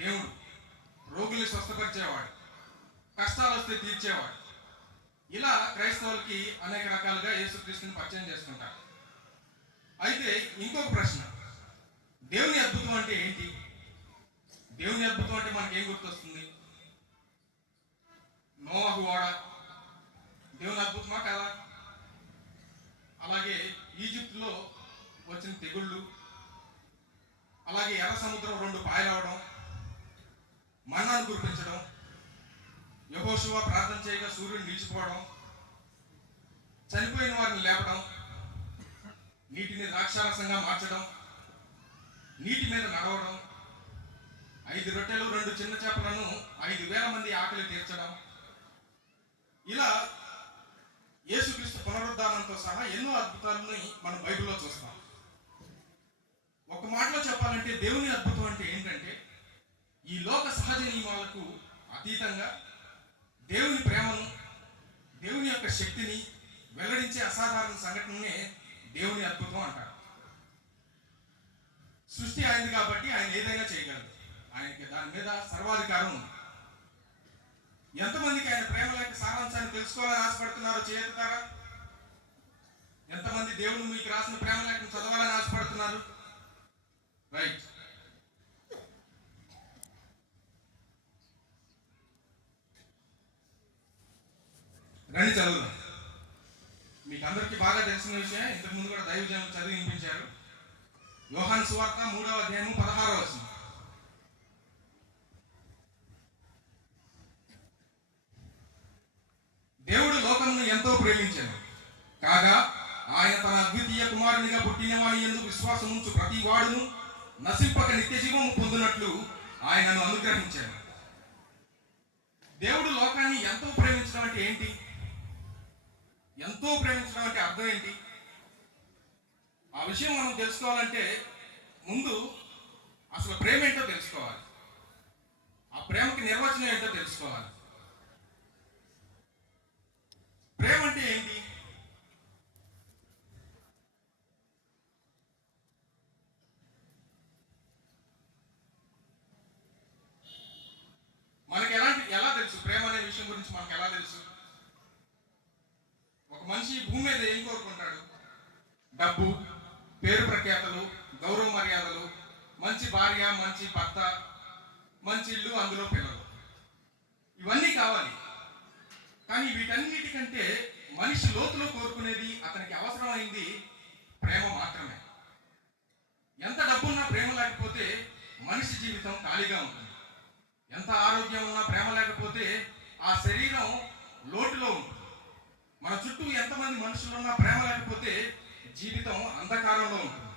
దేవుడు రోగుల్ని స్వస్థపరిచేవాడు. కష్టాలు వస్తే తీర్చేవాడు. ఇలా క్రైస్తవులకి అనేక రకాలుగా యేసుక్రీస్తుని పరిచయం చేసుకుంటారు అయితే ఇంకొక ప్రశ్న. దేవుని అద్భుతం అంటే ఏంటి? దేవుని అద్భుతం అంటే మనకి ఏం గుర్తొస్తుంది? నోవాహు వాడ? దేవుని అద్భుతమా కదా? అలాగే ఈజిప్ట్లో వచ్చిన తెగుళ్ళు అలాగే ఎర్ర సముద్రం రెండు పాయలవడం యహోశివ ప్రార్థన చేయగా సూర్యుడు నిలిచిపోవడం చనిపోయిన వారిని లేపడం నీటిని ద్రాక్షారసంగా మార్చడం నీటి మీద నడవడం ఐదు రొట్టెలు రెండు చిన్న చేపలను ఐదు వేల మంది ఆకలి తీర్చడం. ఇలా యేసుక్రీస్తు పునరుద్ధానంతో సహా ఎన్నో అద్భుతాలని మనం బైబిల్లో చూస్తాం. ఒక మాటలో చెప్పాలంటే దేవుని అద్భుతం అంటే ఏంటంటే ఈ లోక సహజ నియమాలకు అతీతంగా దేవుని ప్రేమను దేవుని యొక్క శక్తిని వెల్లడించే అసాధారణ సంఘటననే దేవుని అద్భుతం అంటారు. సృష్టి ఆయనది కాబట్టి ఆయన ఏదైనా చేయగలదు ఆయనకి దాని మీద సర్వాధికారం ఉంది. ఎంతమందికి ఆయన ప్రేమ లేక సారాంశాన్ని తెలుసుకోవాలని ఆశపడుతున్నారో చేయగలుగుతారా? ఎంతమంది దేవుడు మీకు రాసిన ప్రేమ లేఖను చదవాలని ఆశపడుతున్నారు? రైట్. కానీ చదువుదాం. మీకు అందరికీ బాగా తెలిసిన విషయం ఇంతకు ముందు కూడా దైవజనం చదివి వినిపించారు. యోహాన్ సువార్త మూడవ అధ్యాయము పదహారవ వచనం. దేవుడు లోకమును ఎంతో ప్రేమించాను కాగా ఆయన తన అద్వితీయ కుమారునిగా పుట్టిన వాని ఎందుకు విశ్వాసం ఉంచు ప్రతి వాడును నశింపక నిత్య జీవము పొందినట్లు ఆయనను అనుగ్రహించాను దేవుడు లోకాన్ని ఎంతో ప్రేమించడం అంటే ఏంటి? ఎంతో ప్రేమించడం అంటే అర్థం ఏంటి? ఆ విషయం మనం తెలుసుకోవాలంటే ముందు అసలు ప్రేమ ఏంటో తెలుసుకోవాలి. ఆ ప్రేమకి నిర్వచనం ఏంటో తెలుసుకోవాలి. ప్రేమ అంటే ఏంటి? మనకి ఎలాంటి ఎలా తెలుసు ప్రేమ అనే విషయం గురించి మనకు ఎలా తెలుసు? మనిషి భూమి మీద ఏం కోరుకుంటాడు? డబ్బు పేరు ప్రఖ్యాతలు గౌరవ మర్యాదలు మంచి భార్య మంచి భర్త మంచి ఇల్లు అందులో పిల్లలు. ఇవన్నీ కావాలి. కానీ వీటన్నిటికంటే మనిషి లోతులో కోరుకునేది అతనికి అవసరమైంది ప్రేమ మాత్రమే. ఎంత డబ్బున్నా ప్రేమ లేకపోతే మనిషి జీవితం ఖాళీగా ఉంటుంది. ఎంత ఆరోగ్యం ఉన్నా ప్రేమ లేకపోతే ఆ శరీరం లోటులో ఉంటుంది. ఎంతమంది మనుషులు ఉన్నా ప్రేమ లేకపోతే జీవితం అంధకారంలో ఉంటుంది.